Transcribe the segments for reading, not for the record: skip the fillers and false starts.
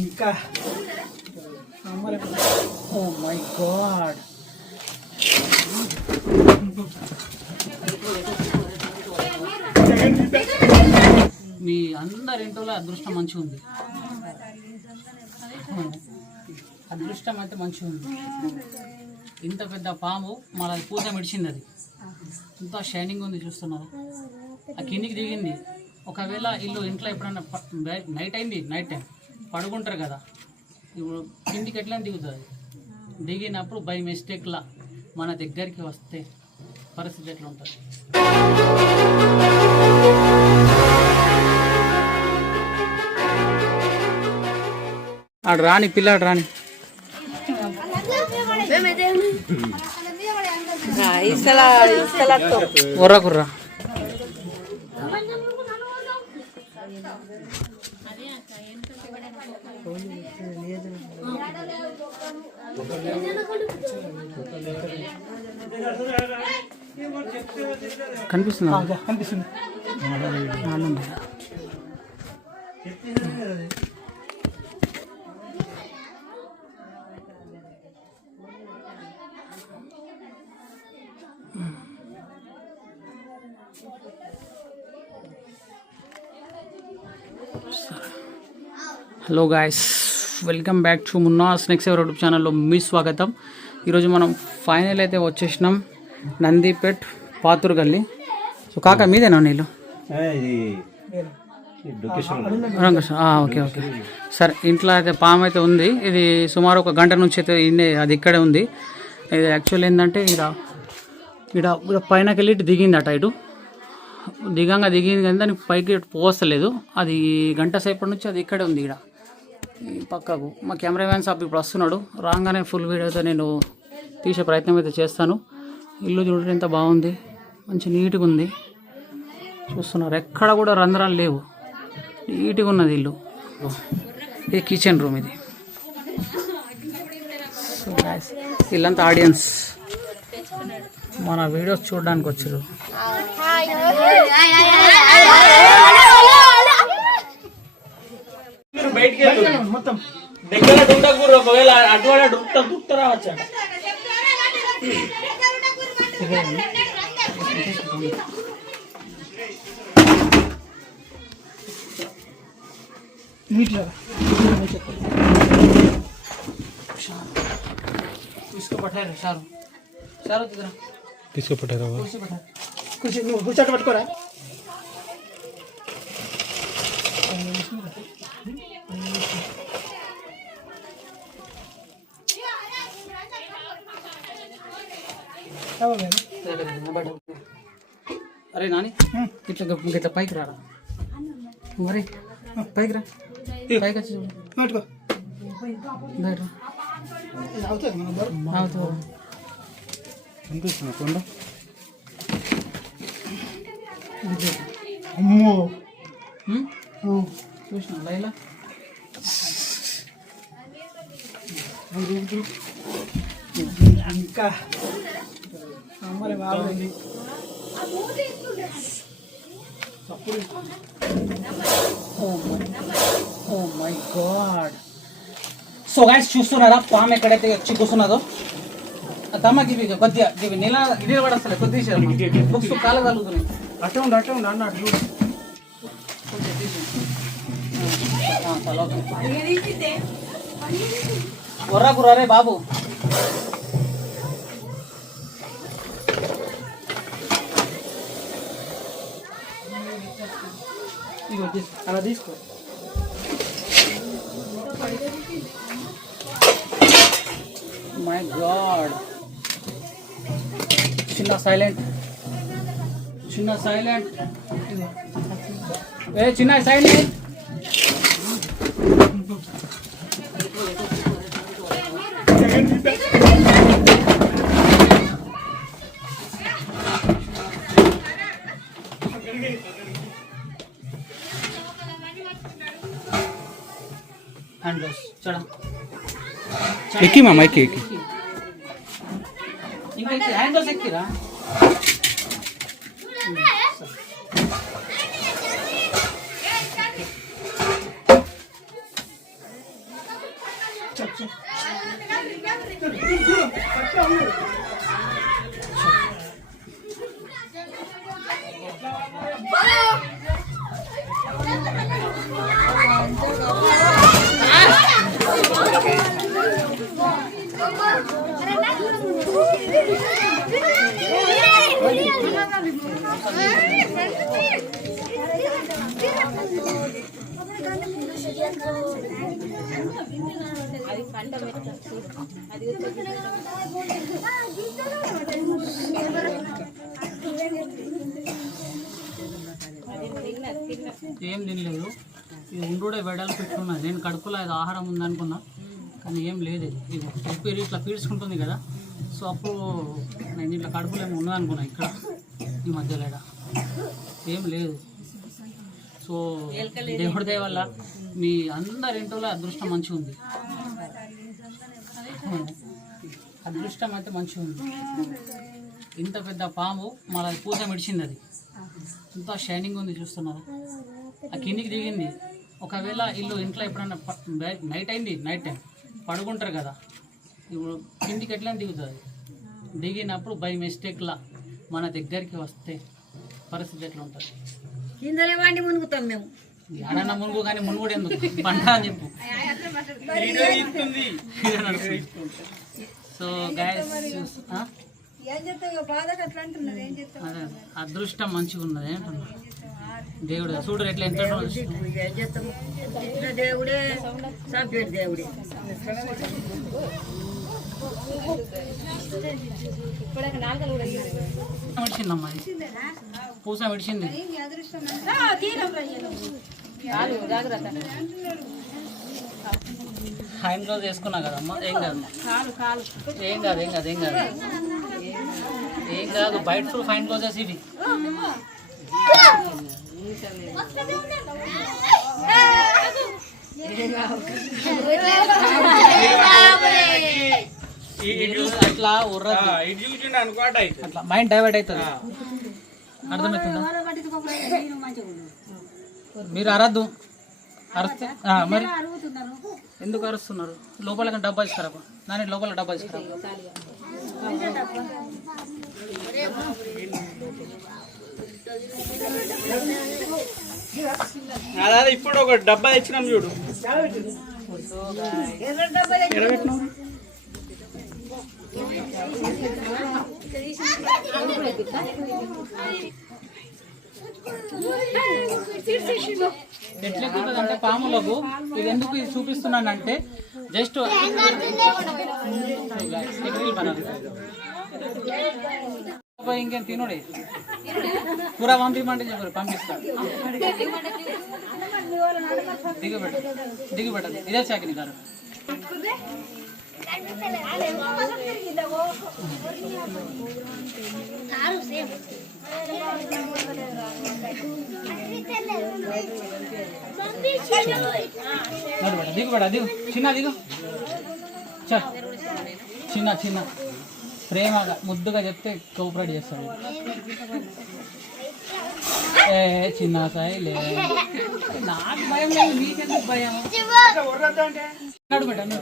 ఇంకా ఓ my God. మీ అందరి ఇంట్లో అదృష్టం మంచిగా ఉంది. అదృష్టం అయితే మంచిగా ఉంది. ఇంత పెద్ద పాము మన పూజ మిడిచింది. అది ఇంత షైనింగ్ ఉంది, చూస్తున్నారు. ఆ కిందికి దిగింది. ఒకవేళ ఇంట్లో ఎప్పుడైనా నైట్ అయింది, నైట్ టైం పడుకుంటారు కదా, ఇప్పుడు కిందికి ఎట్లా దిగుతుంది. దిగినప్పుడు బై మిస్టేక్లా మన దగ్గరికి వస్తే పరిస్థితి ఎట్లా ఉంటుంది? ఆడు రాని, పిల్లాడు రాని. ఒర్రా కుర్రా. కనిపిస్తుందా? కనిపిస్తుంది. Hello guys, welcome back to Munna snakes ever YouTube ఛానల్లో మీ స్వాగతం. ఈరోజు మనం ఫైనల్ అయితే వచ్చేసినాం నందిపేట్ పాతూరు గల్లీ. సో కాక మీదేనా నీళ్ళు? ఓకే ఓకే సరే. ఇంట్లో అయితే పాము అయితే ఉంది. ఇది సుమారు 1 గంట నుంచి అయితే అది ఇక్కడే ఉంది. ఇది యాక్చువల్ ఏంటంటే ఇక్కడ పైనకి వెళ్ళి దిగింది అట. ఇటు దిగింది కానీ దానికి పైకి పోస్తలేదు. అది గంట సేపటి నుంచి అది ఇక్కడే ఉంది. ఇక్కడ పక్కకు మా కెమెరామ్యాన్ సాబ్ ఇప్పుడు వస్తున్నాడు. రాగానే ఫుల్ వీడియోతో నేను తీసే ప్రయత్నం అయితే చేస్తాను. ఇల్లు చూడండి ఎంత బాగుంది, మంచి నీట్గా ఉంది. చూస్తున్నారు, ఎక్కడ కూడా రంధ్రాలు లేవు, నీట్గా ఉన్నది ఇల్లు. ఇది కిచెన్ రూమ్. ఇది సో గాయ్స్, వీళ్ళంతా ఆడియన్స్ మన వీడియోస్ చూడడానికి వచ్చారు. మొత్తం దగ్గర డుంటకూరు, ఒకవేళ అటువంటి డుక్తారా వచ్చా తీసుకోపట్టారా? కూర్చోట పట్టుకోరా. అరే నాని, ఇట్లా పైకి రారా. మరి పైకి రా, పైకి వచ్చి పట్టుకో. కనిపిస్తున్నా కొండ. అమ్మో చూసిన లైలా ఇంకా అమ్మలే బాగుంది. Oh my god. So guys, చూస్తున్నారా పాము ఎక్కడైతే వచ్చి కూర్చున్నదో? తమ్మకి కొద్దిగా నిల పడస్తలే, కొద్దిగా బుక్స్ కాలు కలుగుతున్నాయి. అట్టే ఉండు అన్న అట్లు. ఒర్రా కుర్రా రే బాబు. అలా తీసుకో. My God. చిన్న సైలెంట్ చిన్న సైలెంట్. ఎక్కి మామ, ఎక్కి ఇంకా హ్యాండ్ వాష్ ఎక్కిరా. ఏం తినలేదు. ఇది ఉండుడే వెడలు పెట్టుకున్నా. నేను కడుపులో అది ఆహారం ఉందనుకున్నా, కానీ ఏం లేదు. ఇది ఉప్పు ఇట్లా పీడ్చుకుంటుంది కదా, సో అప్పుడు నేను ఇట్లా కడుపులో ఏమి ఉన్నదనుకున్నా. ఇక్కడ ఈ మధ్యలో ఏం లేదు. సో దేవుడి దయ వల్ల మీ అందరి ఇంట్లో అదృష్టం మంచిగా ఉంది. అదృష్టం అయితే మంచిగా ఉంది. ఇంత పెద్ద పాము మళ్ళీ పూస మిడిచింది. అది ఇంత షైనింగ్ ఉంది, చూస్తున్నారా? ఆ కిందికి దిగింది. ఒకవేళ ఇంట్లో ఎప్పుడన్నా నైట్ అయింది, నైట్ టైం పడుకుంటారు కదా, ఇప్పుడు కిందికి ఎట్లా దిగుతుంది. దిగినప్పుడు బై మిస్టేక్లా మన దగ్గరికి వస్తే పరిస్థితి ఎట్లా ఉంటుంది? కిందలే వాడి మునుగుతాం మేము. ఎడన్నా మునుగు, కానీ మునుగుడు ఎందుకు పంట అని చెప్పు. సో గైస్, అదే అదృష్టం మంచిగా ఉన్నది అంటున్నా. దేవుడు చూడరు ఎట్లా ఎంత దేవుడే చంపేడు దేవుడే. విడిచిందమ్మా, పూస విడిచింది. హ్యాండ్ గ్లౌజ్ వేసుకున్నా కదమ్మా, ఏం కాదు, ఏం కాదు, ఏం కాదు, ఏం కాదు, ఏం కాదు. బయట ప్రూఫ్ హ్యాండ్ గ్లౌజెస్ ఇవి. అట్లా అట్లా మైండ్ డైవర్ట్ అవుతుంది. అర్థమవుతుందా? మీరు అరద్దు. అరుస్తే మరి ఎందుకు అరుస్తున్నారు? లోపల డబ్బా ఇస్తారా? నాని లోపల డబ్బా ఇస్తారా? ఇప్పుడు ఒక డబ్బా తెచ్చినాం చూడు. ఎట్లెక్కుతుందంటే పాములకు ఇది ఎందుకు ఇది చూపిస్తున్నానంటే జస్ట్ ఇంకేం తినుడే కూర పంపిమంటే చెప్పారు, పంపిస్తాడు. దిగుబెట్టదు ఇదే చాకిని గారు. దిగుబడ దిగు, చిన్న దిగు, చిన్న చిన్న ప్రేమగా ముద్దుగా చెప్తే కోఆపరేట్ చేస్తాడు. చిన్న సాయి లే, నాకు భయం లేదు, మీకెందుకు భయం? పెట్టండి.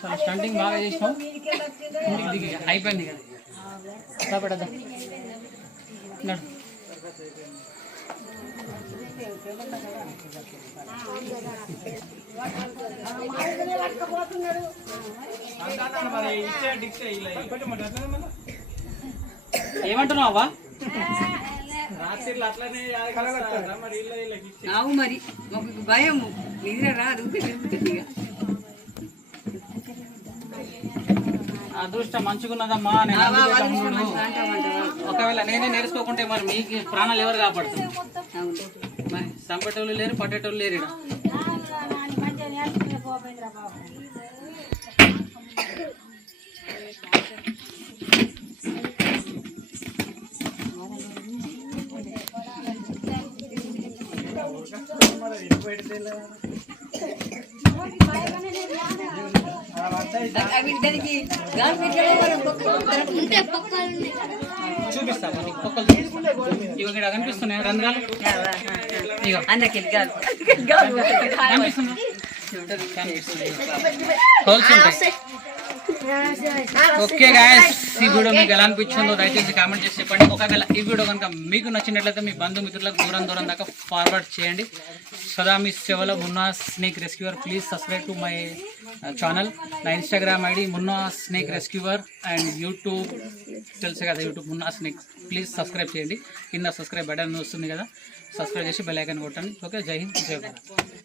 చాలా స్టంటింగ్ బాగా చేసినాం. దిగి అయిపోయింది కదా, పెట్టద్దా నడు. ఏమంటున్నావా? రావు మరి మాకు భయం, నిద్ర రాదు. అదృష్టం మంచుకున్నదమ్మా. ఒకవేళ నేనే నేర్చుకోకుంటే మరి మీకు ప్రాణాలు ఎవరు కాపాడుతుంది? మరి చంపేటోళ్ళు లేరు, పట్టేటోళ్ళు లేరు. చూపిస్తా ఇవి ఇక్కడ కనిపిస్తున్నాయి రంధ్రాలు. కనిపిస్తుంది. హోల్స్ ఉంటాయి. ఓకే గాయస్, ఈ వీడియో మీకు ఎలా అనిపించిందో దయచేసి కామెంట్ చేసి చెప్పండి. ఒకవేళ ఈ వీడియో కనుక మీకు నచ్చినట్లయితే మీ బంధుమిత్రులకు దూరం దాకా ఫార్వర్డ్ చేయండి. సదా మీ సేవలో Munna snake rescuer. Please subscribe to my channel. నా Instagram ID Munna snake rescuer and YouTube తెలుసు కదా, YouTube Munna snake. Please subscribe చేయండి. కింద సబ్స్క్రైబ్ బటన్ వస్తుంది కదా, సబ్స్క్రైబ్ చేసి బెల్ ఐకాన్ కొట్టండి. ఓకే, జై హింద్, జై భారత్.